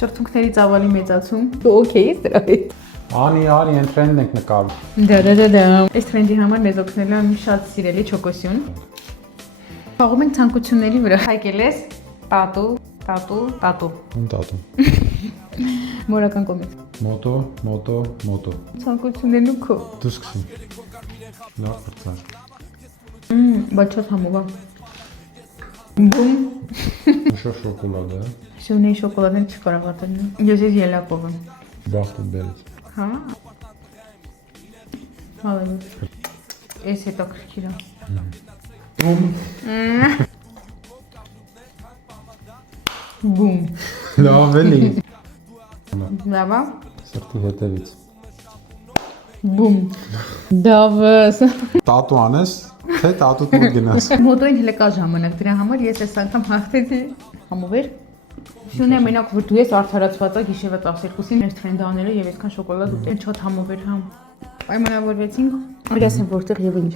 Շրթունքների ծավալի մեծացում։ Դու օքեյ ես դրա հետ։ Անի, այն տրենդն ենք նկարում։ Դա։ Այս տրենդի համար մեզ օգնել է մի շատ սիրելի չոկոսյուն։ Խաղում ենք ցանկությունների վրա։ Հայկել ես տատու։ Ում տատու։ Մորական կոմից։ Մոտո։ Ցանկություններն ու քո։ Դու սկսի։ Լավ բրծար։ Բայց շատ համով է։ Բում։ Շո շոկոլադ է։ Շունի շոկոլադն չկարող ատել։ Ես ելակով եմ։ Բախտը բերեց։ Հա։ Հալելույա։ Էս հետաքրքիր է։ Բում։ Լավ էլի։ Լավ է։ Սրտի հետևից։ Բում։ Դավս։ Տատու անես, թե տատուդ մոտ գնաս։ Մոտոին հենց կա ժամանակ դրա համար ես այս անգամ հաղթեցի։ Համովեր։ Շունը մենակ որ դու ես արդարացված է գիշերվա 12-ին այս տրենդը անելը եւ այսքան շոկոլադ ուտել։ Շատ համովեր համ։ Պայմանավորվեցինք, իրաս եմ որտեղ եւ ինչ։